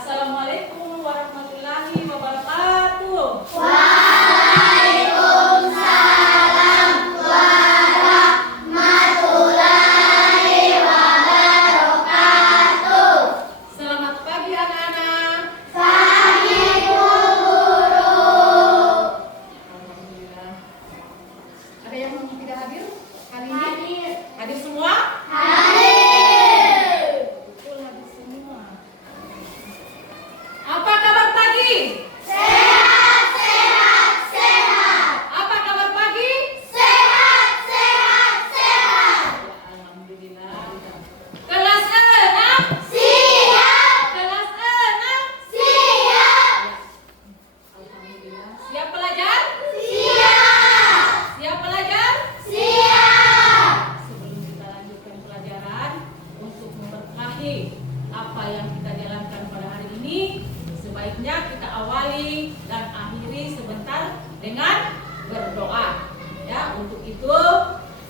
Assalamualaikum warahmatullahi wabarakatuh. Waalaikumsalam warahmatullahi wabarakatuh. Selamat pagi anak-anak. Pagi Bu Guru. Alhamdulillah. Ada yang tidak hadir hari ini? Hadir semua? Hadir. Betul, hadir semua. Apa kabar pagi? Sehat, sehat, sehat. Apa kabar pagi? Sehat, sehat, sehat. Alhamdulillah. Kelas 6. Siap, Kelas 6. siap, Alhamdulillah. Siap belajar? siap, Siap belajar? siap. Sebelum kita lanjutkan pelajaran, untuk memberkahi apa yang kita jalankan pada hari ini, sebaiknya kita awali dan akhiri sebentar dengan berdoa. Ya, untuk itu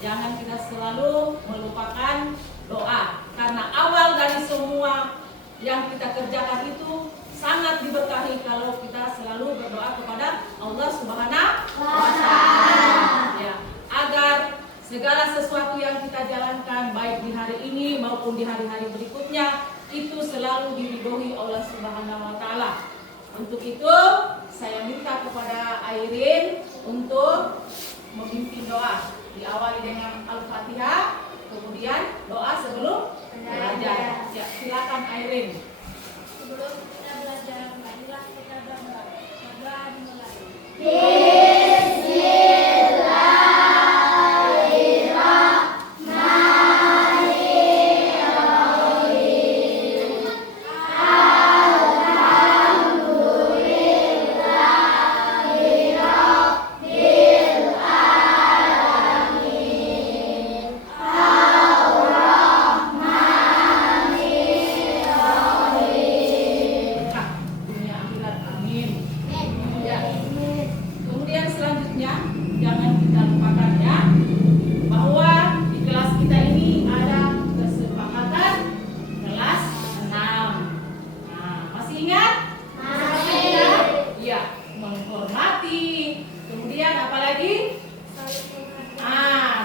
jangan kita selalu melupakan doa, karena awal dari semua yang kita kerjakan itu sangat diberkahi kalau kita selalu berdoa kepada Allah Subhanahu wa Ta'ala. Ya, agar segala sesuatu yang kita jalankan baik di hari ini maupun di hari-hari berikutnya itu selalu diridhoi Allah Subhanahu wa Ta'ala. Untuk itu saya minta kepada Airin untuk memimpin doa. Diawali dengan Al-Fatihah, kemudian doa sebelum belajar. Ya, silakan Airin. Sebelum kita belajar, marilah kita berdoa. Berdoa dimulai. Berkah dunia akhirat, amin. Ya. Kemudian selanjutnya jangan kita lupakan ya, bahwa di kelas kita ini ada kesepakatan kelas 6. Nah, masih ingat? Masih. Iya, menghormati. Kemudian apalagi?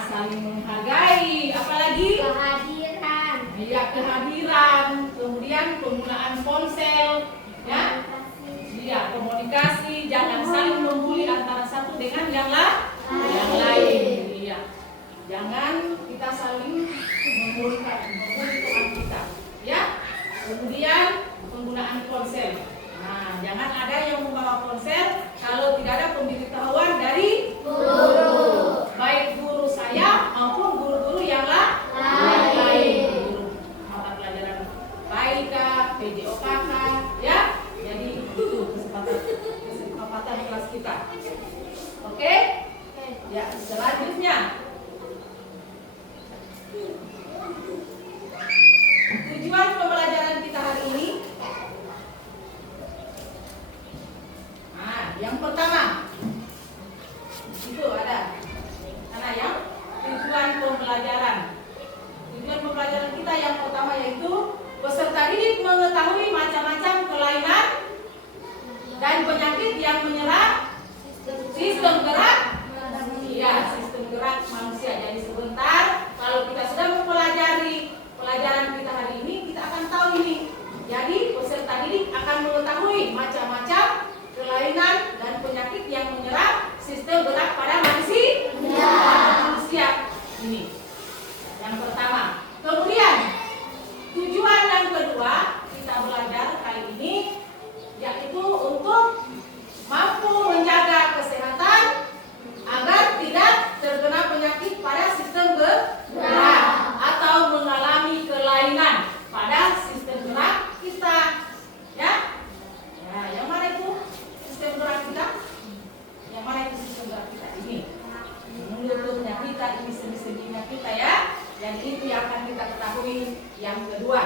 Saling menghargai. Apalagi? Kehadiran. Iya, kehadiran. Kemudian penggunaan ponsel, ya. Iya, komunikasi, jangan saling membuli antara satu dengan yang lain. Iya. Jangan kita saling membuli teman kita, ya. Kemudian penggunaan ponsel. Nah, jangan ada yang membawa ponsel kalau tidak ada pemberitahuan dari guru. Baik guru saya maupun guru-guru yang lain. Guru mata pelajaran KIK, PJOKK, ya. Jadi itu kesempatan kelas kita. Oke? Ya, selanjutnya tujuan pembelajaran kita hari ini. Nah, yang pertama itu ada karena yang tujuan pembelajaran. Tujuan pembelajaran kita yang pertama yaitu peserta didik mengetahui macam-macam kelainan dan penyakit yang menyerang sistem gerak. Iya, sistem gerak manusia. Jadi sebentar kalau kita sudah mempelajari pelajaran kita hari ini, kita akan tahu ini. Jadi peserta didik akan mengetahui macam-macam kelainan dan penyakit yang menyerang sistem gerak pada manusia. Ini yang pertama. Kemudian tujuan yang kedua kita belajar kali ini yaitu untuk mampu menjaga kesehatan agar tidak terkena penyakit pada sistem gerak atau mengalami kelainan pada sistem gerak kita, ya. Ya, yang mana itu sistem gerak kita? Yang mana itu sistem gerak kita? Ini mulutnya kita, ini sendi-sendinya kita, ya. Dan itu yang akan kita ketahui yang kedua.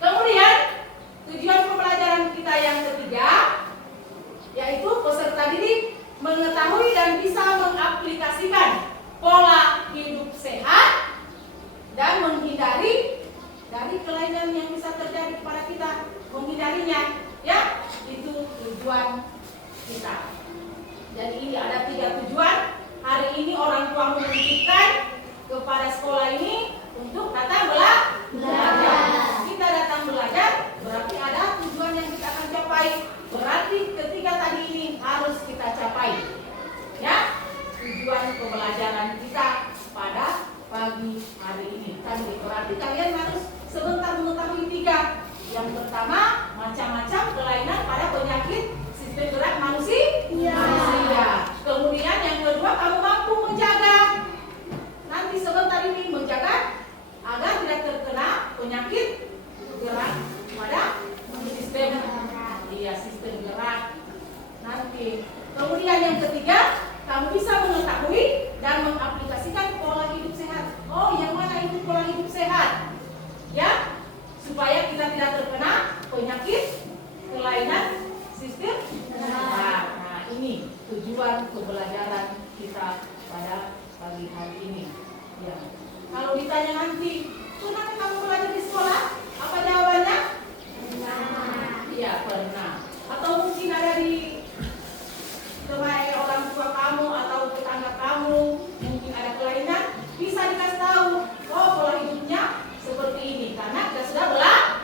Kemudian tujuan pembelajaran kita yang ketiga yaitu peserta didik mengetahui dan bisa mengaplikasikan pola hidup sehat dan menghindari dari kelainan yang bisa terjadi kepada kita. Menghindari pembelajaran kita pada pagi hari ini. Ya. Kalau ditanya nanti, pernah kamu belajar di sekolah? Apa jawabannya? Iya, pernah. Atau mungkin ada di rumah orang tua kamu atau tetangga kamu, mungkin ada kelainan, bisa dikasih tahu, oh pola hidupnya seperti ini karena kita sudah belajar.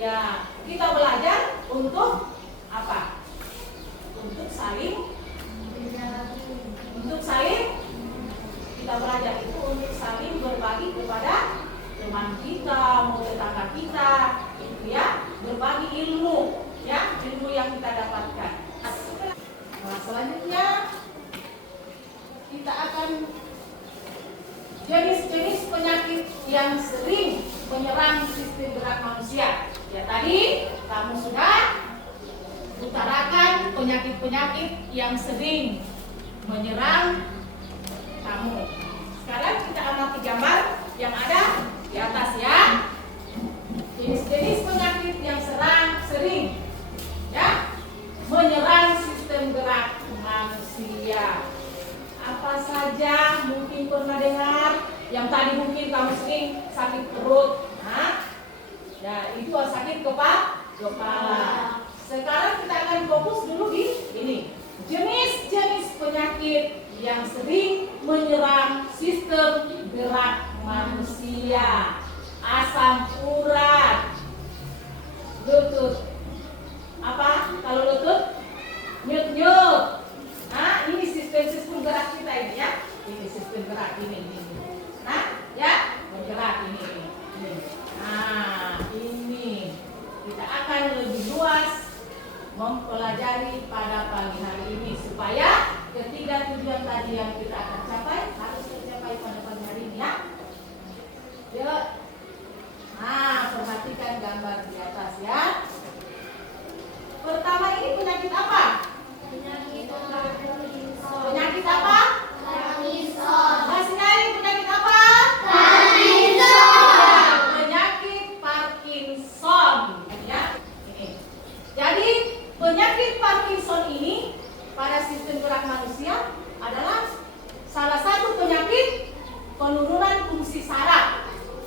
Ya, kita belajar untuk apa? Untuk saling kita belajar itu untuk saling berbagi kepada teman kita, mau tetangga kita, itu ya, berbagi ilmu, ya, ilmu yang kita dapatkan. Nah, selanjutnya kita akan jenis-jenis penyakit yang sering menyerang sistem gerak manusia. Ya, tadi kamu sudah utarakan penyakit-penyakit yang sering menyerang kamu. Sekarang kita amati gambar yang ada di atas ya. Jenis-jenis penyakit yang sering ya menyerang sistem gerak manusia. Apa saja mungkin pernah dengar? Yang tadi mungkin kamu sering sakit perut. Nah, ya itu sakit kepala. Sekarang kita akan fokus dulu di ini. Jenis-jenis penyakit yang sering menyerang sistem gerak manusia. Asam urat, lutut. Apa? Kalau lutut? Nyut-nyut. Nah, ini sistem gerak kita ini ya. Ini sistem gerak ini. Nah, ya, bergerak ini. Nah, ini kita akan lebih luas mempelajari pada pagi hari ini supaya ketiga tujuan tadi yang kita akan capai harus tercapai pada pagi hari ini ya. Yuk. Nah, perhatikan gambar di atas ya. Pertama ini penyakit apa? Penyakit apa? Masih nyari penyakit apa? Penyakit Parkinson. Ya, ini. Jadi penyakit Parkinson ini pada sistem gerak manusia adalah salah satu penyakit penurunan fungsi saraf,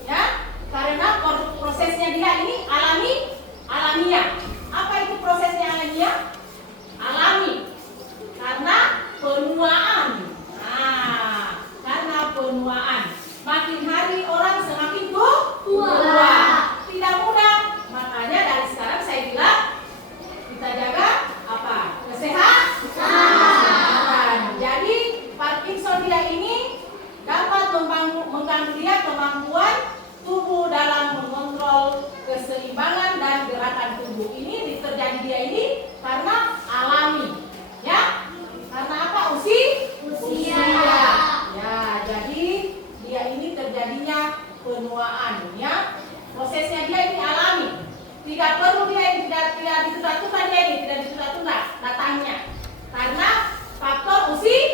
ya, karena prosesnya dia ini alamiah. Apa itu prosesnya alamiah? Alami, karena penuaan. Nah, karena penuaan, makin hari orang semakin tua. Tidak mudah, makanya dari sekarang saya bilang kita jaga apa? Kesehatan. Jadi Parkinson dia ini dapat mengganggu dia kemampuan tubuh dalam mengontrol keseimbangan dan gerakan tubuh. Ini terjadi dia ini karena alami, ya. Karena apa? Usia. Ya, jadi dia ini terjadinya penuaan, ya. Prosesnya dia ini alami. Tidak perlu dia ini tidak ditunda-tunda dia ini, tidak ditunda-tunda datangnya. Karena faktor usia.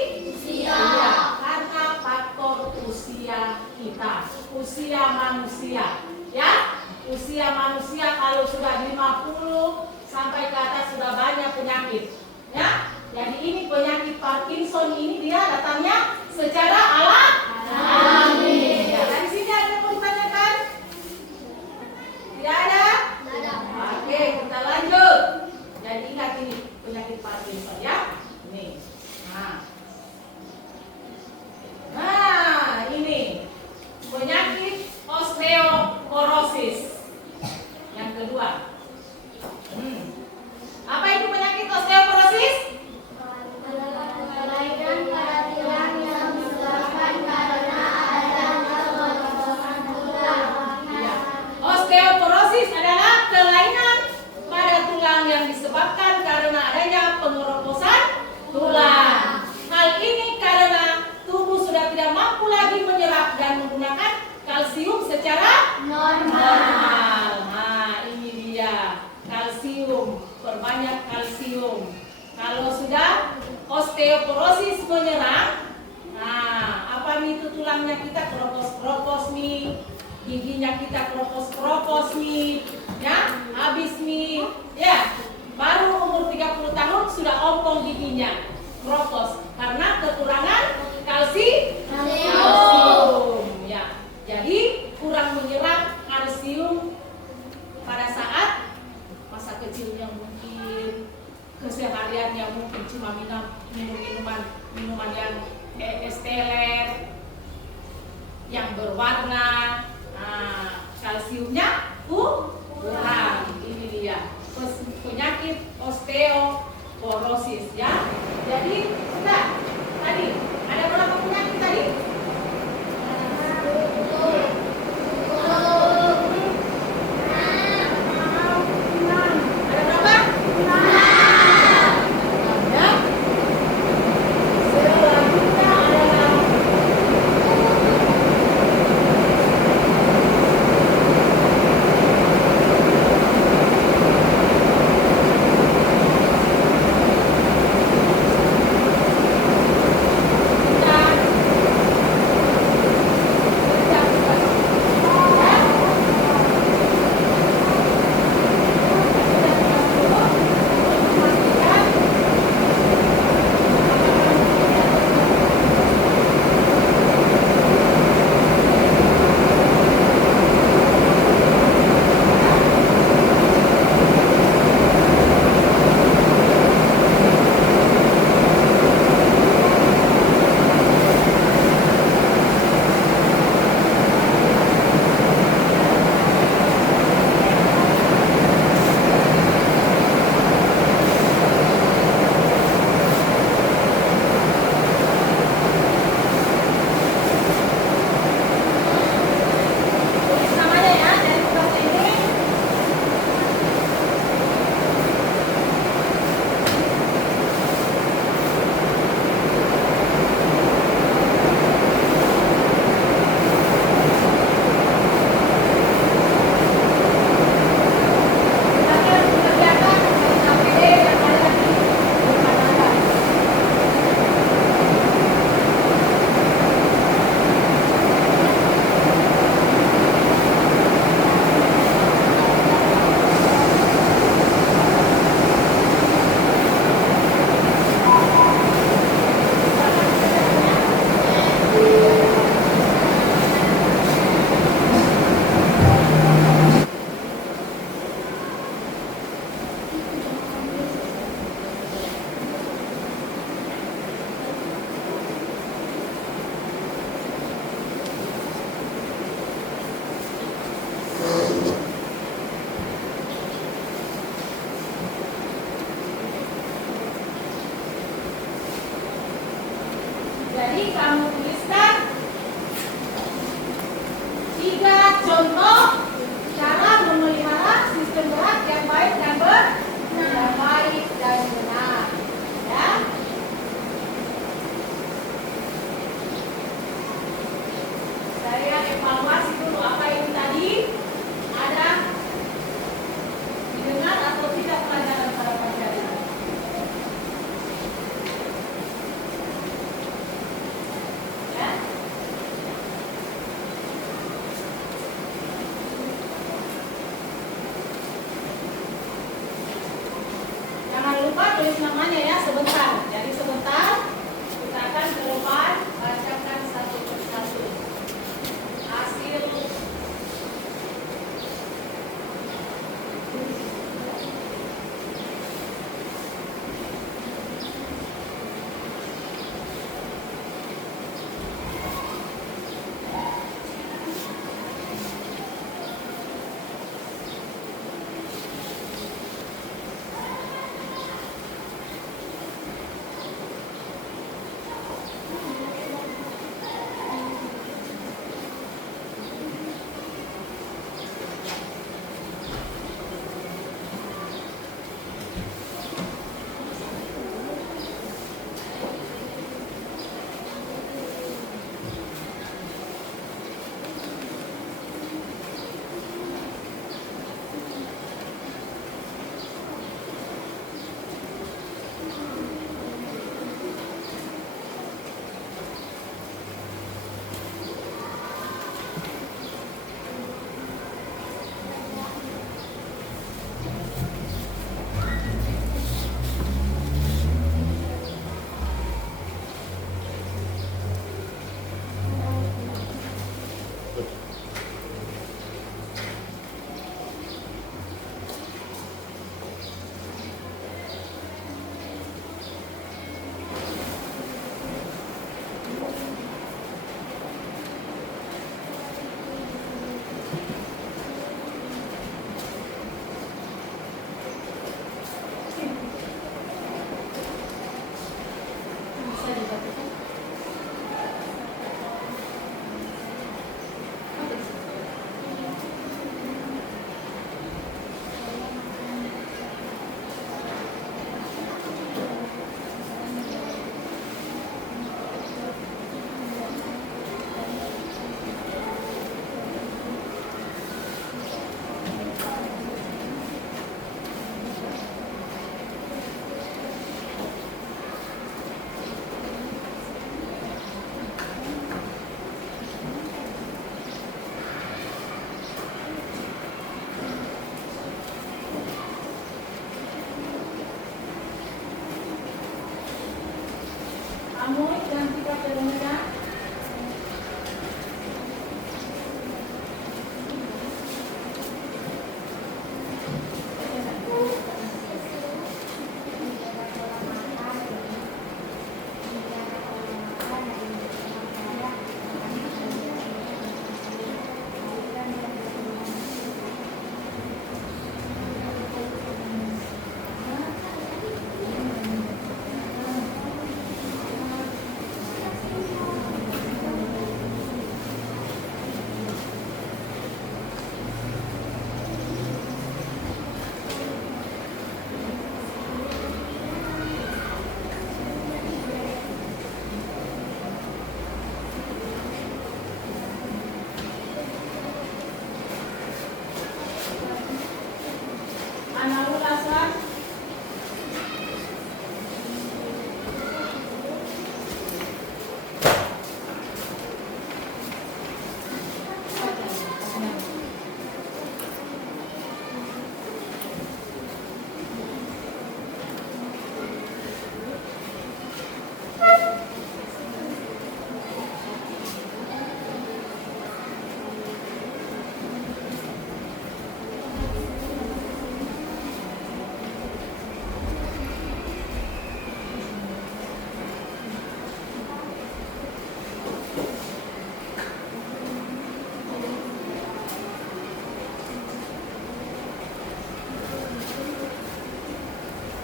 Ya, karena faktor usia kita, usia manusia, ya. Usia manusia kalau sudah 50 sampai ke atas sudah banyak penyakit, ya. Jadi ini penyakit Parkinson ini dia datangnya secara alami. Ya, dari sini ada yang mau ditanyakan? Tidak ada? Oke, kita lanjut. Jadi ingat ini penyakit Parkinson ya. Ini. Nah, ini penyakit osteoporosis. Yang kedua. Apa itu penyakit osteoporosis? Kelainan pada tulang yang disebabkan karena adanya kerontosan tulang. Ya. Osteoporosis adalah kelainan pada tulang yang disebabkan karena adanya pengeroposan tulang. Hal ini karena tubuh sudah tidak mampu lagi menyerap dan menggunakan kalsium secara normal. Nah, ini dia kalsium, perbanyak kalsium. Kalau sudah osteoporosis menyerang, nah apa nih itu tulangnya kita keropos-keropos nih, giginya kita keropos-keropos nih, ya habis nih, ya baru umur umur 30 tahun sudah ompong giginya, kropos karena kekurangan kalsium. Ya, jadi kurang menyerap kalsium pada saat masa kecilnya, mungkin kesehariannya mungkin cuma minum minuman yang es teler yang berwarna. Nah, kalsiumnya kurang. Ini dia penyakit osteoporosis ya. Jadi sudah tadi ada berapa penyakit tadi? Ada berapa? Ya. Selanjutnya adalah namanya ya dari bahasa Inggris. Silakan dikerjakan dengan APD dan ada di depan Anda. Jadi kamu tuliskan 3 contoh cara memelihara sistem gerak yang baik dan benar. Ya. Saya evaluasi dulu apa ini tadi, ada didengar atau tidak pelajaran pada pagi hari ini. Ya. Jangan lupa tulis namanya ya sebentar. Jadi sebentar kita akan ke depan bacakan satu persatu hasil. Amoy dan kita teruskan. Anaul Aswan.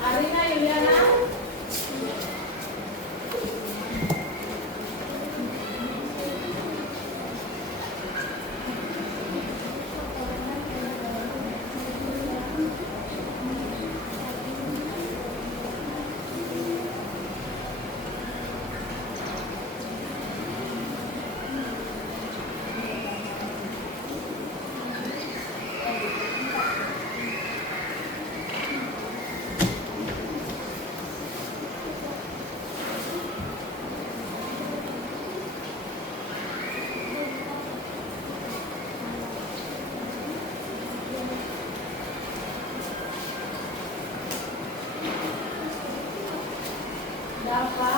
Arina Yuliana. Dava.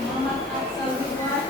Muhammad Afsal Ridwan.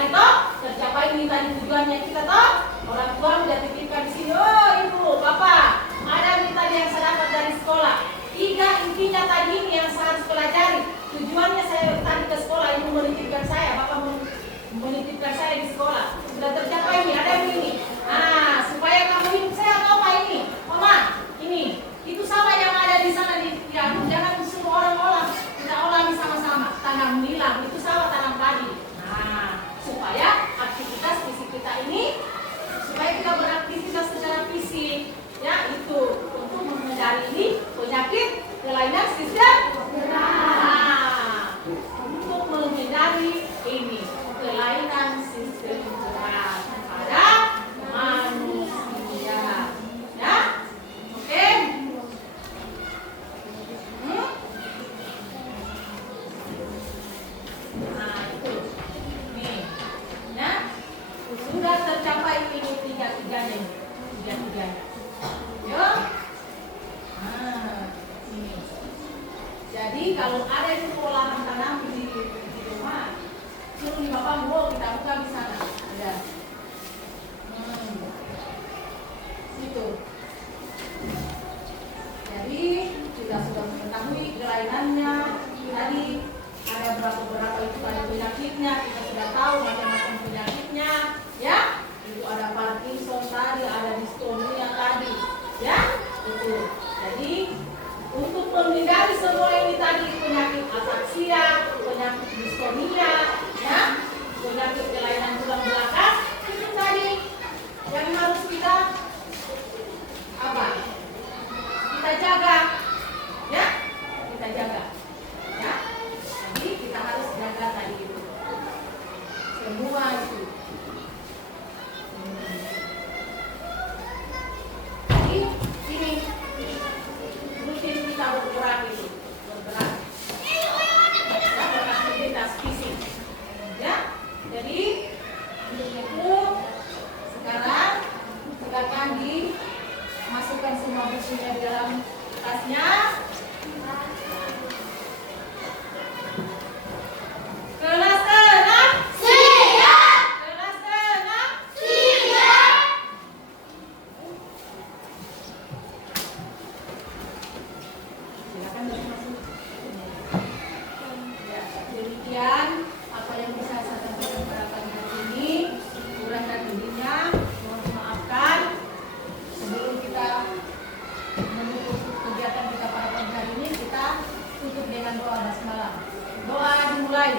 tadi toh, tercapai ini tadi tujuannya kita toh. Orang tua sudah titipkan di sini. Oh ibu, bapak, ada ini tadi yang saya dapat dari sekolah. 3 intinya tadi ini yang saya harus pelajari. Tujuannya saya tadi ke sekolah, ibu menitipkan saya, bapak menitipkan saya di sekolah. Sudah tercapai ini, ada ini. Nah, supaya kamu hidup sehat apa ini? Mama, ini. Itu sama yang ada di sana di jangan semua orang olah. Kita olah sama-sama. Tanam nilam itu sama tanam padi. Nah, supaya aktivitas fisik kita ini supaya kita beraktivitas secara fisik, ya itu untuk menghindari ini penyakit kelainan sistem gerak. Untuk menghindari ini kelainan sistem gerak pada manusia, ya, oke? Nah itu, nih, ya. Sudah tercapai ini tiga-tiganya. Yo. Nah, ini. Jadi kalau ada itu olahan tanam di rumah, suruh di bapak mau kita buka di sana. Ada. Itu. Jadi kita sudah mengetahui kelainannya. Tadi ada berapa itu ada penyakitnya, kita sudah tahu macam-macam penyakitnya, ya. Itu ada Parkinson tadi, ada distonia tadi, ya. Itu. Jadi untuk menghindari semua ini tadi penyakit ataksia, penyakit distonia, ya, penyakit kelainan tulang belakang, itu tadi yang harus kita apa? Kita jaga, ya, kita jaga, ya. Jadi kita harus jaga tadi itu semua itu. Jadi ini rutin kita bergerak itu, bergerak, ya, beraktivitas fisik, ya. Jadi untuk itu sekarang silakan dimasukkan semua bukunya di dalam tasnya. Kelas 6 Siap. kelas 6 Siap. silakan masuk. Ya, demikian apa yang bisa saya sampaikan pada pagi hari ini. Kurang dan lebihnya mohon dimaafkan. Sebelum kita menutup kegiatan kita pada pagi hari ini, kita tutup dengan doa basmalah. Doa dimulai.